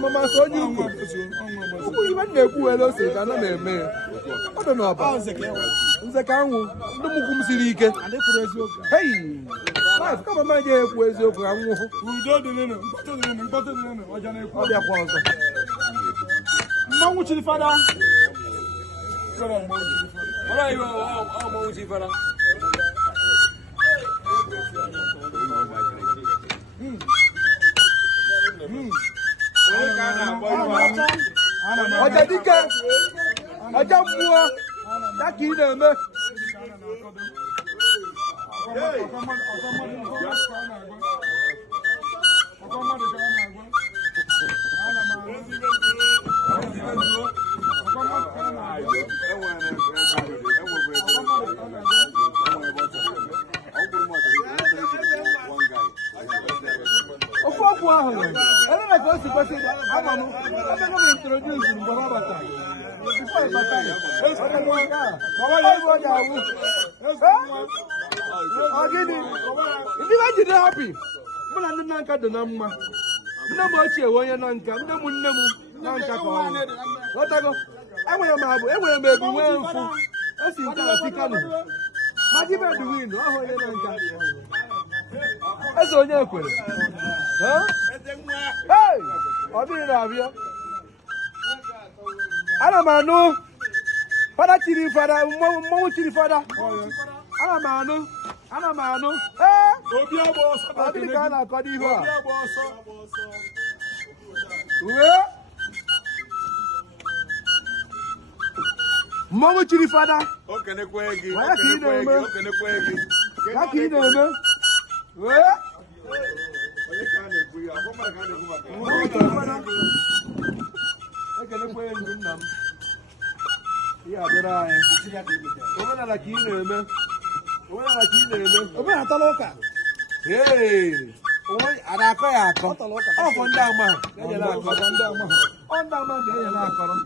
Mama so you go. Who even na-ekwu elo se ka na na-eme. Ọ dị n'ọba. Nze ka anwụ ndị mukwu siri ike. Hey. Life ka mama ga-ekwu eziokwu ka anwụ. Udo dị nene, mkpọtụ dị nene, ọja na-ekwu. Ọ bịakwa ọzọ. Mmanwụ chiri fada. Ọla iwe mmanwụ chiri fada. Ọjà dike, ọjà mmụọ, ya ka ị na-eme. Ofu ọgwụ ahụ, ele ka o si kwesị ama m, ebe m introduce mgbe ha batara. Before I batara, ọ ga-awụ. Ọ gịnị? Ndị be jide happy. Mụ na ndị nna nka dị na mma. Nne m ochie wee onye na nka, nne m na nka ka ọ nwụ. Ghọtago? Enwere m ebu nwee mfu. Esi nke a si Kano. Majibe dị win, ọ hụ onye na nka. Eze onye ekwere. Hey! Ọ dịghị na-abịa. Ana m anụ fada chiri fada, mmọnwụ chiri fada. Ana m anụ. Obi agba ọsọ. Ọ dịghị ka a na-akọdo ihe a. Obi agba ọsọ. Uwe. Mmọnwụ chiri fada. O kenekwe gị. Ya ka ị na-eme. O kenekwe gị. Ya ka ị na-eme. Uwe. Onye ka a na-ekwu ya? Akwụkwọ mmadụ ka a na-ekwu maka. Mmọnwụ chiri fada. Ekenekwe ndị nna m. Ihe adịrị anyị. Omenala ka ị na-eme. Omenala ka ị na-eme. Omenala atala ụka. Hey! A na-akọ ya akọ. Ọ bụ ndị ama. Ọ ndị ama ga-enye na-akọrọ.